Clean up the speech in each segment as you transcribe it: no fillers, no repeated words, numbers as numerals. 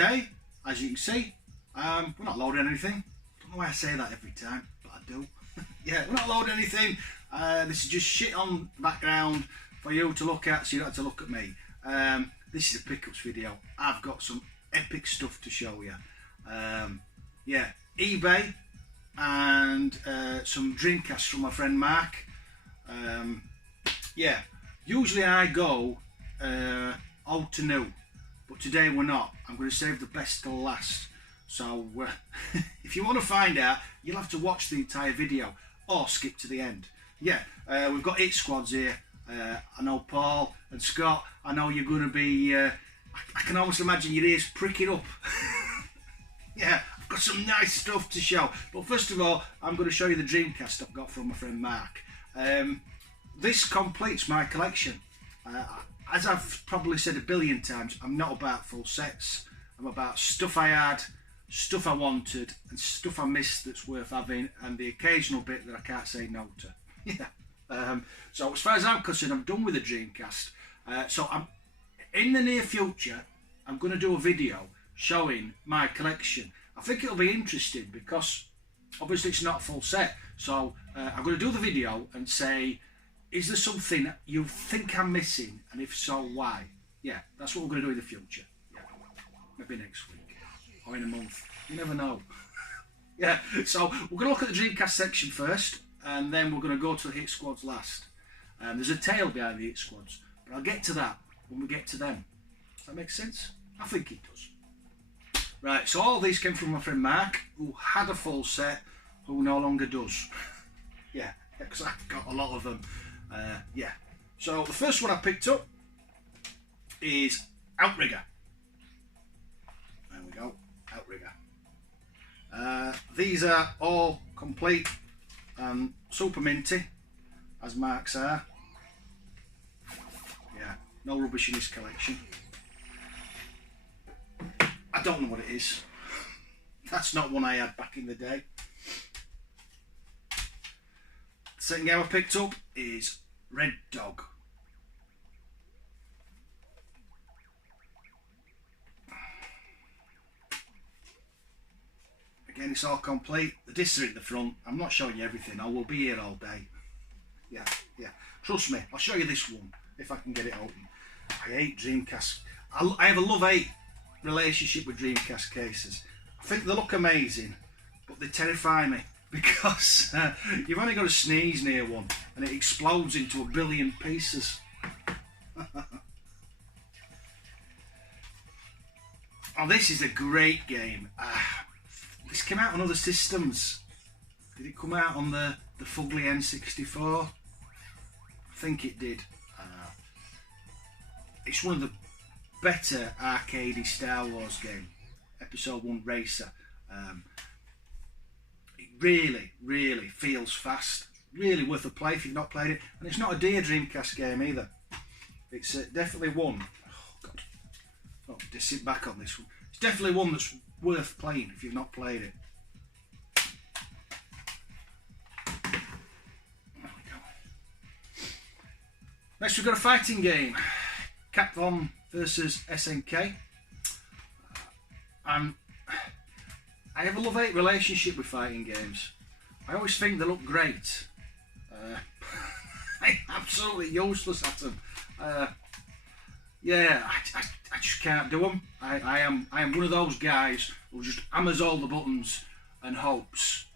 today, as you can see, we're not loading anything. I don't know why I say that every time, but I do. Yeah, we're not loading anything. This is just shit on the background for you to look at, so you don't have to look at me. This is a pickups video. I've got some epic stuff to show you. Yeah, eBay and some Dreamcast from my friend Marc. Yeah, usually I go old to new, but today we're not. I'm going to save the best till last. So if you want to find out, you'll have to watch the entire video or skip to the end. Yeah, we've got 8 squads here. I know Paul and Scott, I know you're going to be, I can almost imagine your ears pricking up. Yeah, I've got some nice stuff to show. But first of all, I'm going to show you the Dreamcast I've got from my friend Marc. This completes my collection. As I've probably said a billion times, I'm not about full sets. I'm about stuff I had, stuff I wanted, and stuff I missed that's worth having, and the occasional bit that I can't say no to. Yeah. So as far as I'm concerned, I'm done with the Dreamcast. So I'm in the near future, I'm going to do a video showing my collection. I think it'll be interesting because obviously it's not a full set. So I'm going to do the video and say, is there something you think I'm missing, and if so, why? Yeah, that's what we're going to do in the future. Yeah, maybe next week or in a month. You never know. Yeah, so we're going to look at the Dreamcast section first, and then we're going to go to the hit squads last. There's a tail behind the hit squads, but I'll get to that when we get to them. Does that make sense? I think it does. Right, so all these came from my friend Marc, who had a full set, who no longer does. Yeah, because I've got a lot of them. Yeah, so the first one I picked up is Outrigger. There we go, Outrigger. These are all complete and super minty, as Marc's are. Yeah, no rubbish in his collection. I don't know what it is. That's not one I had back in the day. The second game I picked up is Red Dog. Again, it's all complete. The discs are in the front. I'm not showing you everything. I will be here all day. Yeah, yeah. Trust me, I'll show you this one if I can get it open. I hate Dreamcast. I have a love-hate relationship with Dreamcast cases. I think they look amazing, but they terrify me because you've only got to sneeze near one and it explodes into a billion pieces. Oh, this is a great game. This came out on other systems. Did it come out on the fugly N64? I think it did. It's one of the better arcadey Star Wars game. Episode 1 Racer. It really, really feels fast. Really worth a play if you've not played it. And it's not a dear Dreamcast game either. It's definitely one. Oh, God. Oh, just sit back on this one. It's definitely one that's worth playing if you've not played it. There we go. Next we've got a fighting game. Capcom versus SNK. I have a love-hate relationship with fighting games. I always think they look great. I'm absolutely useless at them. Yeah, I just can't do them. I am one of those guys who just hammers all the buttons and hopes,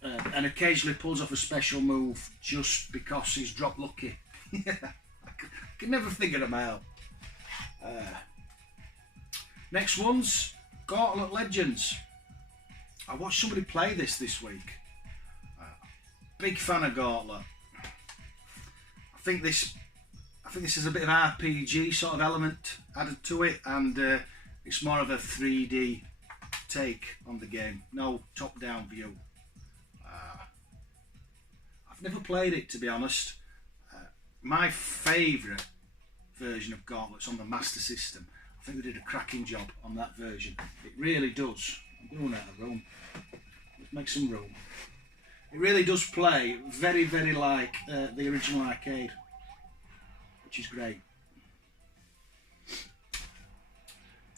and occasionally pulls off a special move just because he's dropped lucky. Yeah, I can never figure them out. Next one's Gauntlet Legends. I watched somebody play this week. Big fan of Gauntlet. I think this is a bit of RPG sort of element added to it, and it's more of a 3D take on the game. No top-down view. I've never played it, to be honest. My favourite version of Gauntlet's on the Master System. I think they did a cracking job on that version. It really does. I'm going out of room. Let's make some room. It really does play very, very like the original arcade, which is great.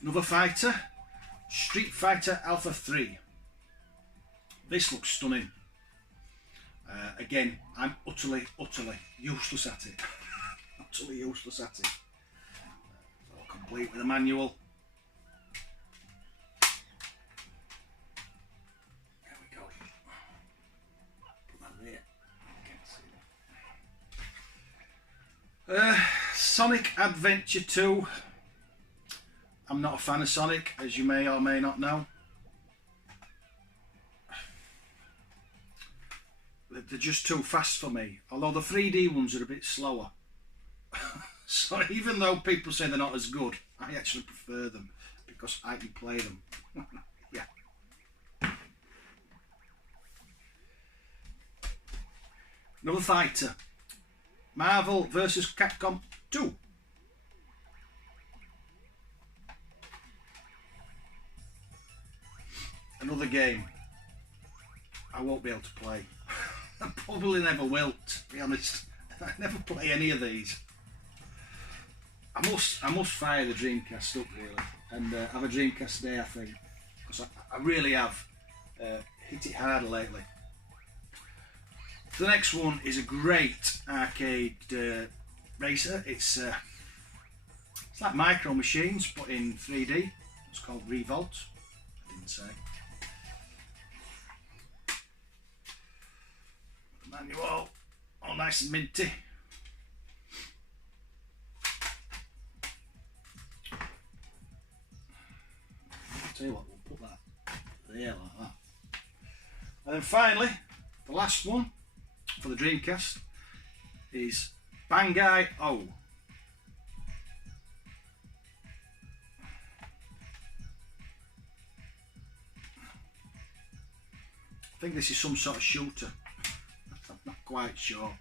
Another fighter. Street Fighter Alpha 3. This looks stunning. Again, I'm utterly useless at it. Utterly useless at it. All complete with a manual. There we go. Put that there. Can't see that. Sonic Adventure 2. I'm not a fan of Sonic, as you may or may not know. They're just too fast for me, although the 3D ones are a bit slower. So even though people say they're not as good, I actually prefer them because I can play them. Yeah. Another fighter. Marvel vs. Capcom 2. Another game I won't be able to play. I probably never will, to be honest. I never play any of these. I must fire the Dreamcast up really and have a Dreamcast day, I think, because I really have hit it harder lately. The next one is a great arcade racer. It's like Micro Machines but in 3D. It's called Revolt. I didn't say. Manual, all nice and minty. I'll tell you what, we'll put that there like that. And then finally, the last one for the Dreamcast is Bangai O. I think this is some sort of shooter. I'm not quite sure.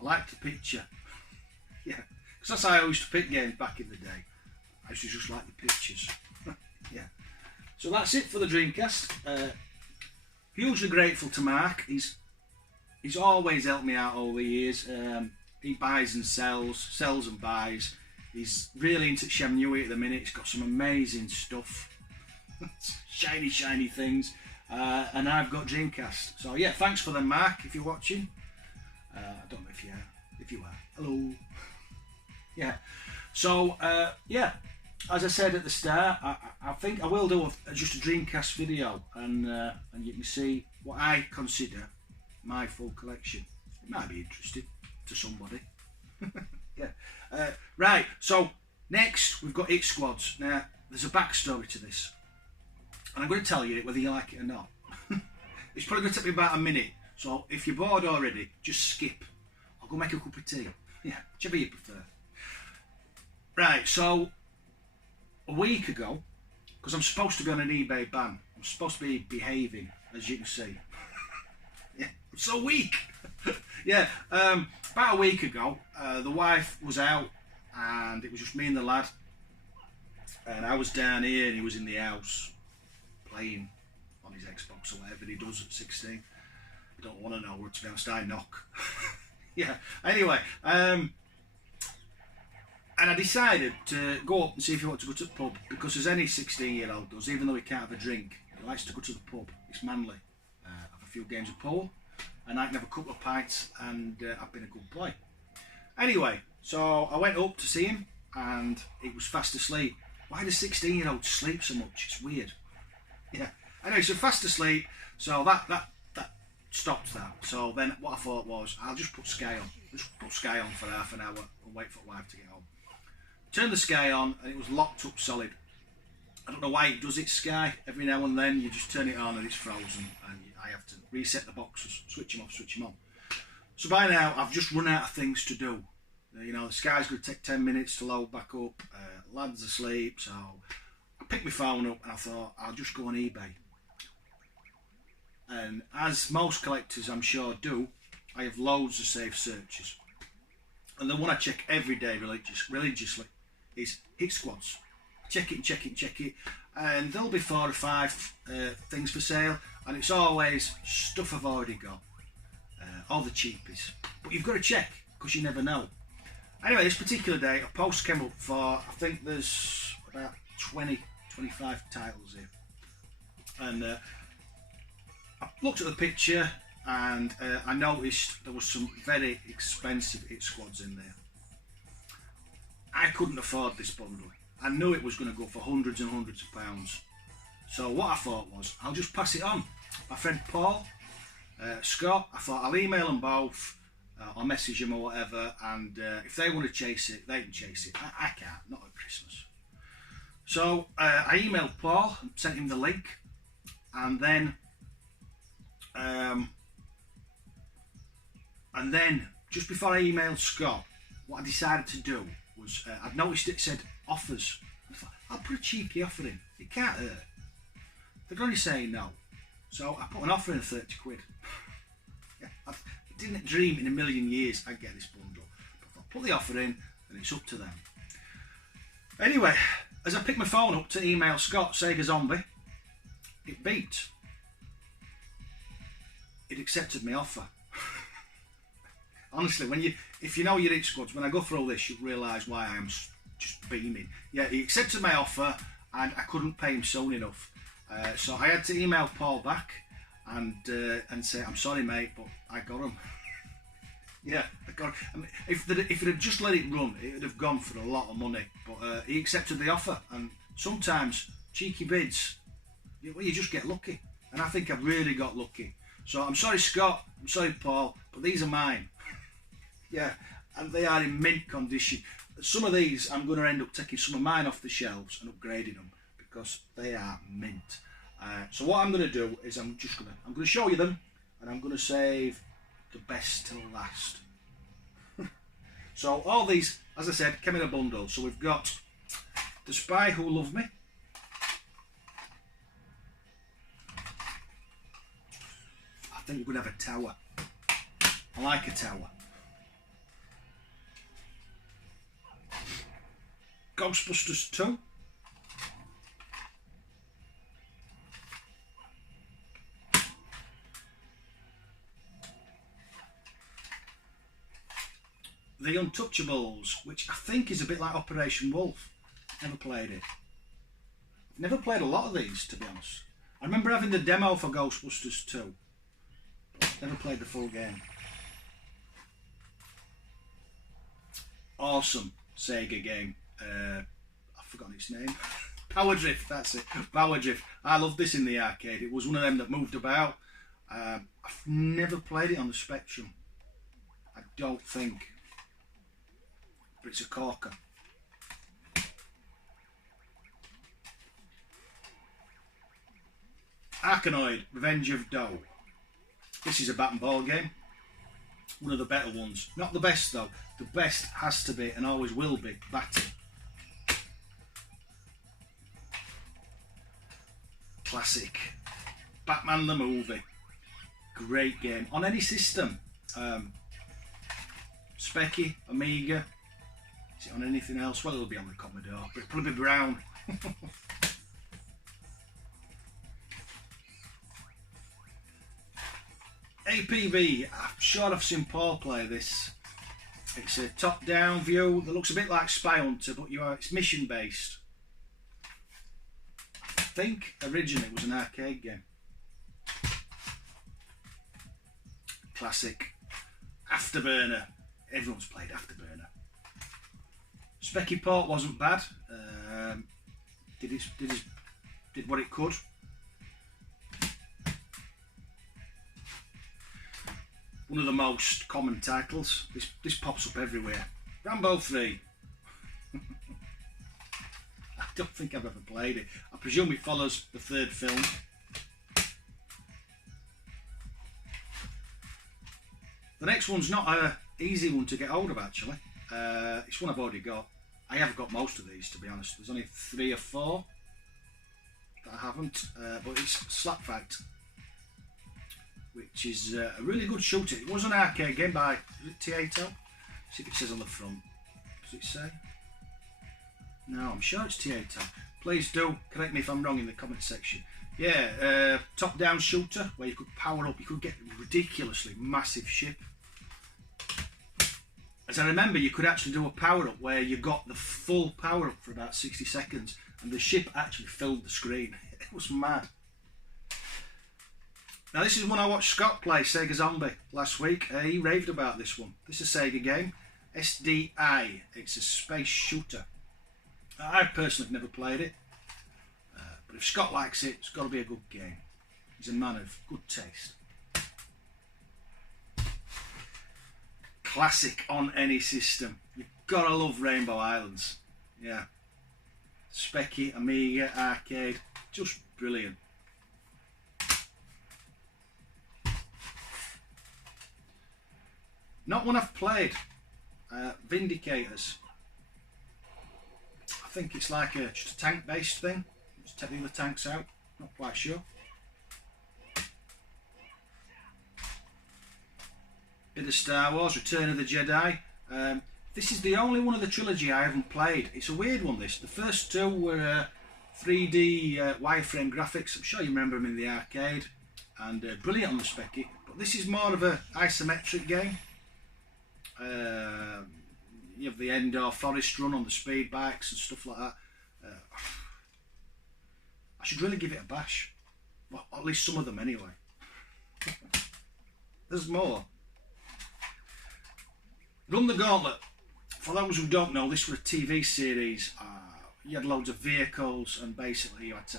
I like the picture. Yeah, because that's how I used to pick games back in the day. I used to just like the pictures. Yeah. So that's it for the Dreamcast. Hugely grateful to Mark. He's always helped me out all the years. He buys and sells and buys. He's really into Shenmue at the minute. He's got some amazing stuff. shiny things. And I've got Dreamcast. So yeah, thanks for them, Mark, if you're watching. I don't know if you are. Hello. Yeah. So yeah, as I said at the start, I think I will do just a Dreamcast video, and you can see what I consider my full collection. It might be interesting to somebody. Yeah. Right. So next we've got Hit Squads. Now there's a backstory to this. And I'm going to tell you it whether you like it or not. It's probably going to take me about a minute. So if you're bored already, just skip. I'll go make a cup of tea. Yeah, whichever you prefer. Right, so a week ago, because I'm supposed to be on an eBay ban. I'm supposed to be behaving, as you can see. Yeah, I'm so weak. Yeah, about a week ago, the wife was out and it was just me and the lad. And I was down here and he was in the house playing on his Xbox or whatever he does at 16. I don't want to know, to be honest, I knock. Yeah, anyway, and I decided to go up and see if he wanted to go to the pub, because as any 16-year-old does, even though he can't have a drink, he likes to go to the pub. It's manly. Have a few games of pool, and I can have a couple of pints, and I've been a good boy. Anyway, so I went up to see him, and he was fast asleep. Why do 16-year-olds sleep so much? It's weird. Yeah. Anyway, so fast asleep, so that stopped that. So then what I thought was, I'll just put Sky on. Just put Sky on for half an hour and wait for the wife to get home. Turned the Sky on and it was locked up solid. I don't know why it does it, Sky. Every now and then you just turn it on and it's frozen, and I have to reset the boxes, switch them off, switch them on. So by now I've just run out of things to do. You know, the Sky's going to take 10 minutes to load back up. Lad's asleep, so I picked my phone up and I thought I'll just go on eBay. And as most collectors I'm sure do, I have loads of safe searches. And the one I check every day religiously is Hit Squads. Check it and check it and check it, and there'll be 4 or 5 things for sale, and it's always stuff I've already got, all the cheapies. But you've got to check, because you never know. Anyway, this particular day a post came up for, I think there's about 20 25 titles here. And I looked at the picture and I noticed there was some very expensive hit squads in there. I couldn't afford this bundle. I knew it was going to go for hundreds and hundreds of pounds. So what I thought was, I'll just pass it on. My friend Paul, Scott, I thought I'll email them both, I'll message them or whatever, and if they want to chase it, they can chase it. I can't, not at Christmas. So I emailed Paul, sent him the link, and then just before I emailed Scott, what I decided to do was, I'd noticed it said offers. I thought, I'll put a cheeky offer in. It can't hurt. They're only saying no. So I put an offer in of 30 quid. Yeah, I didn't dream in a million years I'd get this bundle. But I'll put the offer in and it's up to them. Anyway, as I picked my phone up to email Scott, Sega Zombie, it beeped. It accepted my offer. Honestly, if you know your hit squads, when I go through all this, you'll realise why I am just beaming. Yeah, he accepted my offer and I couldn't pay him soon enough. So I had to email Paul back and say, I'm sorry mate, but I got him. Yeah, I got him. I mean, if it had just let it run, it would have gone for a lot of money. But he accepted the offer, and sometimes cheeky bids, you just get lucky. And I think I've really got lucky. So I'm sorry Scott, I'm sorry Paul, but these are mine. Yeah, and they are in mint condition. Some of these I'm going to end up taking some of mine off the shelves and upgrading them because they are mint. So what I'm going to do is I'm going to show you them, and I'm going to save the best till last. So all these, as I said, came in a bundle. So we've got The Spy Who Loved Me. I think we're going to have a tower. I like a tower. Ghostbusters 2. The Untouchables, which I think is a bit like Operation Wolf. Never played it. I've never played a lot of these, to be honest. I remember having the demo for Ghostbusters 2, but never played the full game. Awesome Sega game. I've forgotten its name. Power Drift, that's it. Power Drift. I loved this in the arcade. It was one of them that moved about. I've never played it on the Spectrum. I don't think. But it's a corker. Arkanoid, Revenge of Doe. This is a bat and ball game. One of the better ones. Not the best though. The best has to be and always will be Batty. Classic. Batman the movie. Great game. On any system. Specky, Amiga. Is it on anything else? Well, it'll be on the Commodore, but it'll probably be brown. APB, I'm sure I've seen Paul play this. It's a top-down view that looks a bit like Spy Hunter, but it's mission-based. I think originally it was an arcade game. Classic. Afterburner. Everyone's played Afterburner. Specky Port wasn't bad. Did what it could. One of the most common titles. This pops up everywhere. Rambo 3. I don't think I've ever played it. I presume it follows the third film. The next one's not an easy one to get hold of actually. It's one I've already got. I have got most of these, to be honest. There's only 3 or 4 that I haven't, but it's Slap Fight, which is a really good shooter. It was an arcade game by Tieto. See if it says on the front. Does it say? No, I'm sure it's Tieto. Please do correct me if I'm wrong in the comment section. Yeah, top-down shooter where you could power up. You could get a ridiculously massive ship. As I remember, you could actually do a power-up where you got the full power-up for about 60 seconds, and the ship actually filled the screen. It was mad. Now this is one I watched Scott play, Sega Zombie, last week. He raved about this one. This is a Sega game, SDI. It's a space shooter. I personally have never played it, but if Scott likes it, it's got to be a good game. He's a man of good taste. Classic on any system. You've got to love Rainbow Islands. Yeah. Specky, Amiga, arcade, just brilliant. Not one I've played. Vindicators. I think it's like just a tank-based thing. Just take the other tanks out. Not quite sure. Bit of Star Wars, Return of the Jedi. This is the only one of the trilogy I haven't played. It's a weird one, this. The first two were 3D wireframe graphics. I'm sure you remember them in the arcade. And brilliant on the Specky. But this is more of an isometric game. You have the Endor Forest Run on the speed bikes and stuff like that. I should really give it a bash. Well, at least some of them anyway. There's more. Run the Gauntlet. For those who don't know, this was a TV series. You had loads of vehicles and basically you had to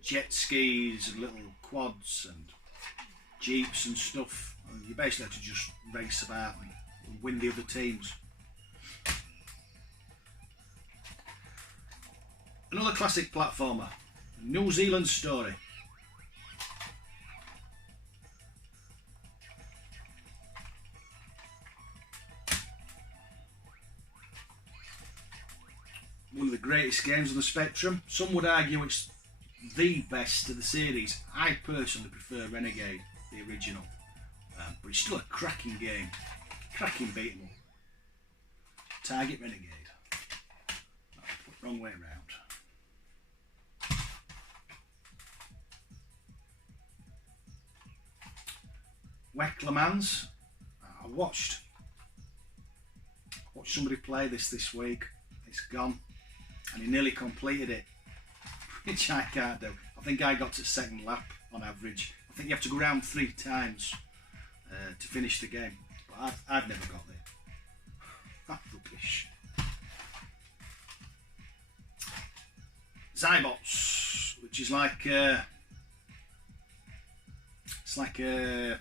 jet skis and little quads and jeeps and stuff. And you basically had to just race about and win the other teams. Another classic platformer, New Zealand Story. One of the greatest games on the Spectrum. Some would argue it's the best of the series. I personally prefer Renegade, the original. But it's still a cracking game. Cracking beat'em up. Target Renegade. Wrong way around. WEC Le Mans. I watched somebody play this week. It's gone. And he nearly completed it, which I can't do. I think I got to second lap on average. I think you have to go round 3 times to finish the game. But I've never got there. That's rubbish. Zybots, which is like it's like a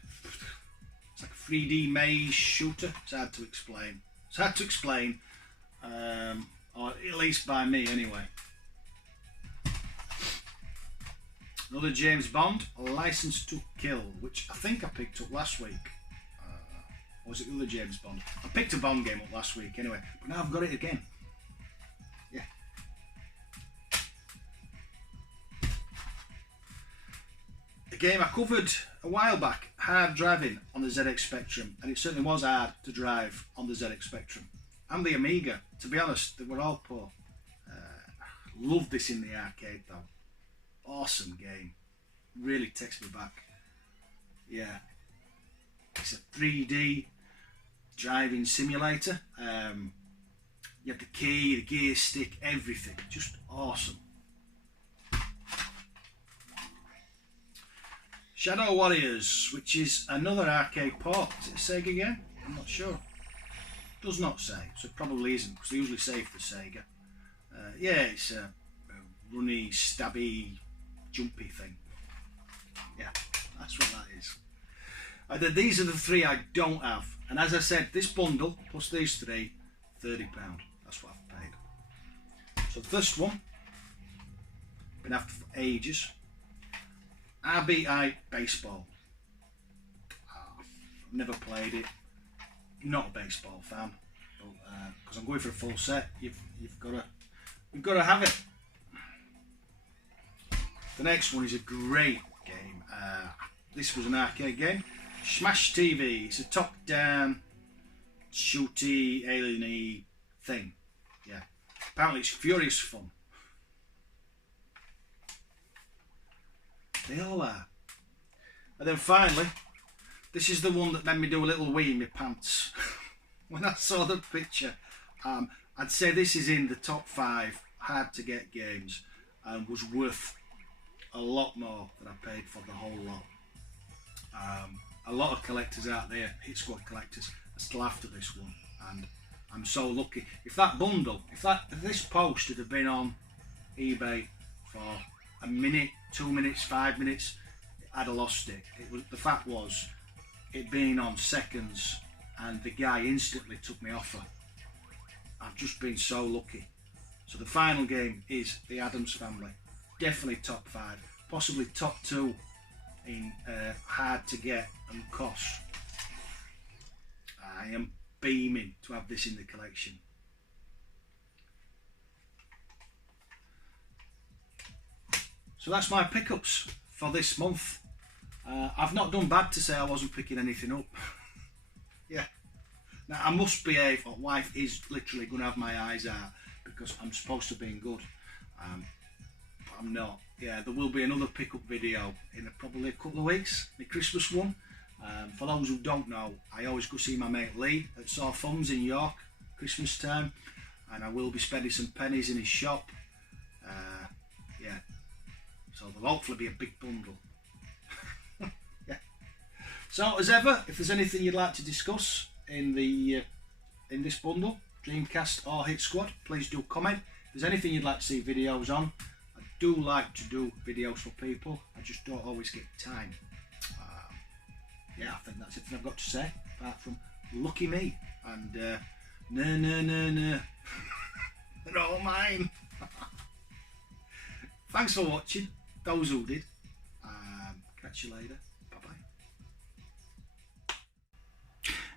3D maze shooter. It's hard to explain. It's hard to explain, or at least by me anyway. Another James Bond, License to Kill, which I think I picked up last week. Or was it the other James Bond? I picked a Bond game up last week anyway, but now I've got it again. Yeah. A game I covered a while back, hard driving on the ZX Spectrum, and it certainly was hard to drive on the ZX Spectrum. And the Amiga, to be honest, they were all poor. Loved this in the arcade though. Awesome game. Really takes me back. Yeah. It's a 3D driving simulator. You have the key, the gear stick, everything. Just awesome. Shadow Warriors, which is another arcade port. Is it a Sega game? I'm not sure. Does not say, so it probably isn't, because they usually say for Sega. Yeah, it's a runny, stabby, jumpy thing. Yeah, that's what that is. These are the 3 I don't have, and as I said, this bundle plus these 3, £30. That's what I've paid. So the first one, been after for ages. RBI Baseball. I've never played it. Not a baseball fan, but because I'm going for a full set, you've got to have it. The next one is a great game. This was an arcade game. Smash TV. It's a top-down, shooty, alien-y thing. Yeah. Apparently it's furious fun. They all are. And then finally, this is the one that made me do a little wee in my pants. When I saw the picture, I'd say this is in the top 5 hard to get games and was worth a lot more than I paid for the whole lot. A lot of collectors out there, Hit Squad collectors, are still after this one, and I'm so lucky. If that bundle, if this post had been on eBay for a minute, 2 minutes, 5 minutes, I'd have lost it. The fact was, it being on seconds, and the guy instantly took me offer. I've just been so lucky. So the final game is the Addams Family. Definitely top 5, possibly top 2 in hard to get and cost. I am beaming to have this in the collection. So that's my pickups for this month. I've not done bad to say I wasn't picking anything up. Yeah. Now I must behave, or wife is literally going to have my eyes out because I'm supposed to be in good. But I'm not. Yeah, there will be another pickup video in probably a couple of weeks, the Christmas one. For those who don't know, I always go see my mate Lee at Sore Thumbs in York, Christmas time, and I will be spending some pennies in his shop. Yeah, so there'll hopefully be a big bundle. Yeah. So as ever, if there's anything you'd like to discuss in this bundle, Dreamcast or Hit Squad, please do comment. If there's anything you'd like to see videos on, I do like to do videos for people, I just don't always get time. Yeah, I think that's everything I've got to say, apart from lucky me, and no. They're all mine. Thanks for watching, those who did. Catch you later.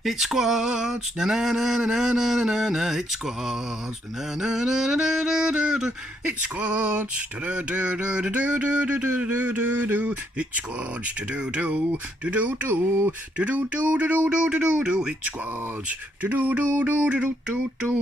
It squads, na na na na na na na. It squads, na na na na na na na. It squads, do do do do do do do do do do. It squads, do do do do do do do do do do do do do. It squads, do do do do do do do.